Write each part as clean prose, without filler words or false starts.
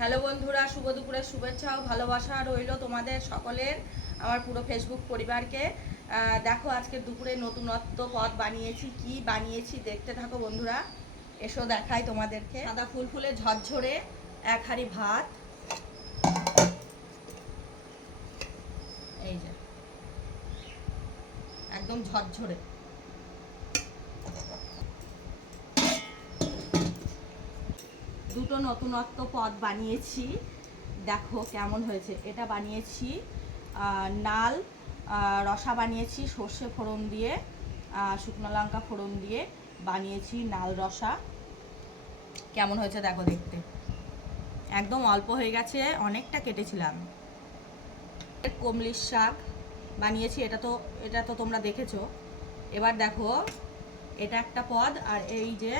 Hello বন্ধুরা, শুভ দুপুরের শুভেচ্ছা ও ভালোবাসা রইল তোমাদের সকলের, আমার পুরো ফেসবুক পরিবারকে। দেখো আজকে দুপুরে নতুনত্ব পদ বানিয়েছি। কি বানিয়েছি দেখতে থাকো বন্ধুরা। এসো দেখাই তোমাদেরকে। সাদা ফুলফুলে ঝরঝরে এক হাঁড়ি ভাত, এই যে একদম ঝরঝরে। দুটো নতুনত্ব পদ বানিয়েছি, দেখো কেমন হয়েছে। এটা বানিয়েছি নাল রসা বানিয়েছি সর্ষে ফোড়ন দিয়ে, শুকনো লঙ্কা ফোড়ন দিয়ে বানিয়েছি নাল রসা। কেমন হয়েছে দেখো দেখতে, একদম অল্প হয়ে গেছে, অনেকটা কেটেছিলাম। কমলির শাক বানিয়েছি, এটা তো তোমরা দেখেছো। এবার দেখো এটা একটা পদ, আর এই যে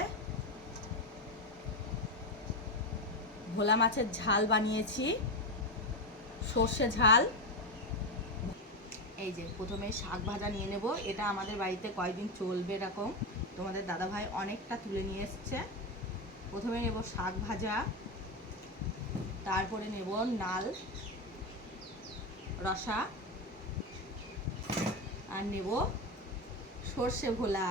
ভোলা মাছের ঝাল বানিয়েছি, সর্ষে ঝাল। এই যে প্রথমে শাক ভাজা নিয়ে নেব, এটা আমাদের বাড়িতে কয়েকদিন চলবে এরকম। তোমাদের দাদাভাই অনেকটা তুলে নিয়ে এসছে। প্রথমে নেব শাক ভাজা, তারপরে নেব নাল রসা, আর নেব সর্ষে ভোলা।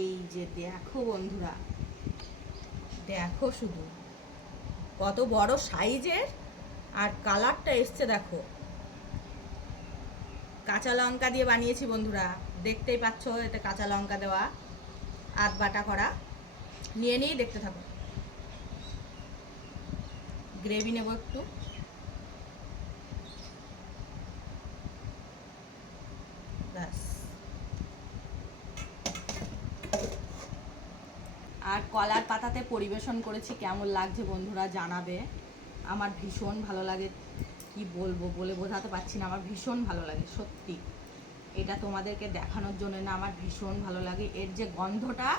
এই যে দেখো বন্ধুরা, দেখো শুধু কত বড় সাইজের, আর কালারটা এসছে দেখো। কাঁচা লঙ্কা দিয়ে বানিয়েছি বন্ধুরা, দেখতেই পাচ্ছ এতে কাঁচা লঙ্কা দেওয়া, আধ বাটা করা। নিয়ে নিয়ে দেখতে থাকো। গ্রেভি নেব একটু, ব্যাস। আর কলার পাতাতে পরিবেশন করেছি, কেমন লাগছে বন্ধুরা জানাবে। আমার ভীষণ ভালো লাগে, কি বলবো বলে বোঝাতে পারছি না, আমার ভীষণ ভালো লাগে সত্যি। এটা তোমাদেরকে দেখানোর জন্য না, আমার ভীষণ ভালো লাগে। এর যে গন্ধটা,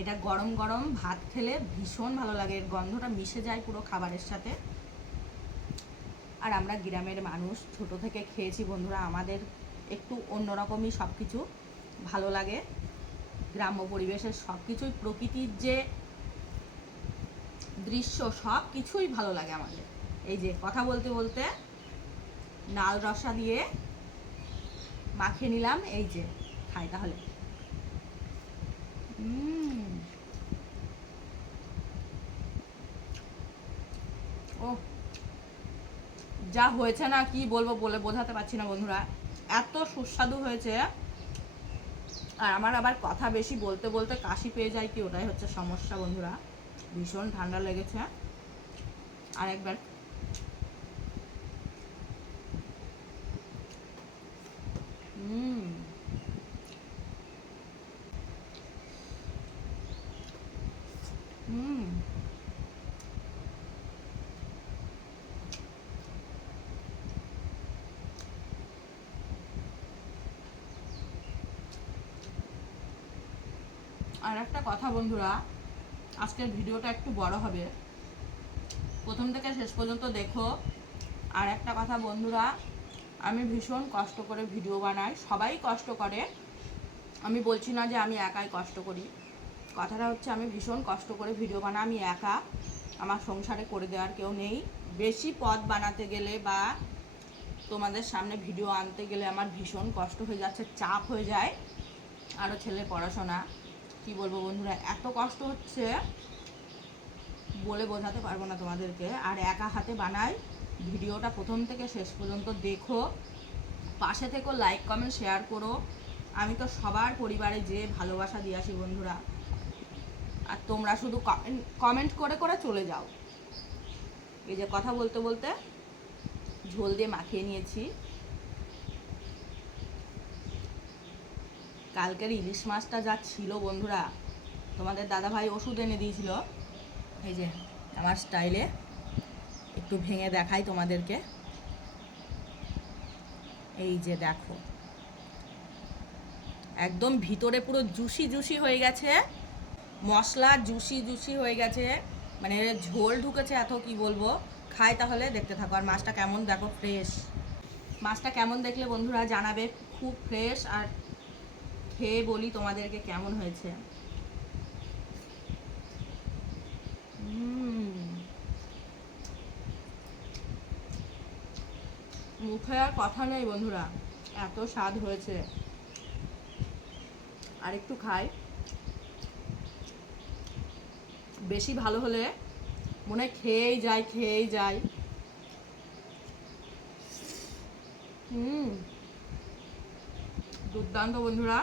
এটা গরম গরম ভাত খেলে ভীষণ ভালো লাগে, এর গন্ধটা মিশে যায় পুরো খাবারের সাথে। আর আমরা গ্রামের মানুষ, ছোট থেকে খেয়েছি বন্ধুরা, আমাদের একটু অন্যরকমই সব কিছু ভালো লাগে। গ্রাম্য পরিবেশের সব কিছুই, প্রকৃতির যে দৃশ্য, সব কিছুই ভালো লাগে আমাদের। এই যে কথা বলতে বলতে নাল রসা দিয়ে মাখিয়ে নিলাম, এই যে খাই তাহলে। ও যা হয়েছে না, কি বলবো বলে বোঝাতে পারছি না বন্ধুরা, এত সুস্বাদু হয়েছে। আর আমার আবার কথা বেশি বলতে বলতে কাশি পেয়ে যায়, কি ওটাই হচ্ছে সমস্যা বন্ধুরা। ভীষণ ঠান্ডা লেগেছে। আর একবার আর একটা কথা বন্ধুরা, আজকের ভিডিওটা একটু বড় হবে, প্রথম থেকে শেষ পর্যন্ত দেখো। আর একটা কথা বন্ধুরা, আমি ভীষণ কষ্ট করে ভিডিও বানাই, সবাই কষ্ট করে, আমি বলছি না যে আমি একাই কষ্ট করি। কথাটা হচ্ছে আমি ভীষণ কষ্ট করে ভিডিও বানাই, আমি একা, আমার সংসারে করে দেওয়ার কেউ নেই। বেশি পদ বানাতে গেলে বা তোমাদের সামনে ভিডিও আনতে গেলে আমার ভীষণ কষ্ট হয়ে যাচ্ছে, চাপ হয়ে যায়। আরও ছেলের পড়াশোনা, কি বলবো বন্ধুরা, এত কষ্ট হচ্ছে বলে বোঝাতে পারবো না তোমাদেরকে। আর একা হাতে বানাই। ভিডিওটা প্রথম থেকে শেষ পর্যন্ত দেখো, পাশে থেকো, লাইক কমেন্ট শেয়ার করো। আমি তো সবার পরিবারে যে ভালোবাসা দিয়ে আসি বন্ধুরা, আর তোমরা শুধু কমেন্ট করে করে চলে যাও। এই যে কথা বলতে বলতে ঝোল দিয়ে মাখিয়ে নিয়েছি। কালকের ইলিশ মাছটা যা ছিল বন্ধুরা, তোমাদের দাদাভাই ওষুধ এনে দিয়েছিল। এই যে আমার স্টাইলে একটু ভেঙে দেখাই তোমাদেরকে। এই যে দেখো, একদম ভিতরে পুরো জুসি জুসি হয়ে গেছে, মশলা জুসি জুসি হয়ে গেছে, মানে ঝোল ঢুকেছে এত, কি বলবো। খাই তাহলে দেখতে থাকো। আর মাছটা কেমন দেখো, ফ্রেশ। মাছটা কেমন দেখলে বন্ধুরা জানাবে, খুব ফ্রেশ। আর খেয়ে বলি তোমাদেরকে কেমন হয়েছে। মুখে আর কথা নেই বন্ধুরা, এত স্বাদ হয়েছে। আর একটু খাই, বেশি ভালো হলে মনে হয় খেয়েই যাই। দুর্দান্ত বন্ধুরা।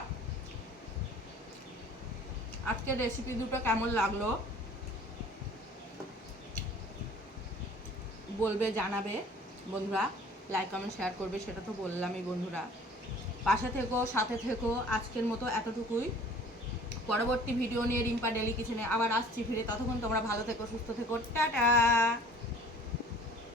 আজকের রেসিপি দুটো কেমন লাগলো বলবে, জানাবে বন্ধুরা। লাইক কমেন্ট শেয়ার করবে, সেটা তো বললামই বন্ধুরা। পাশে থেকো, সাথে থেকো। আজকের মতো এতটুকুই। পরবর্তী ভিডিও নিয়ে রিম্পা ডেলি কিচেনে আবার আসছি ফিরে। ততক্ষণ তোমরা ভালো থেকো, সুস্থ থেকো। টাটা।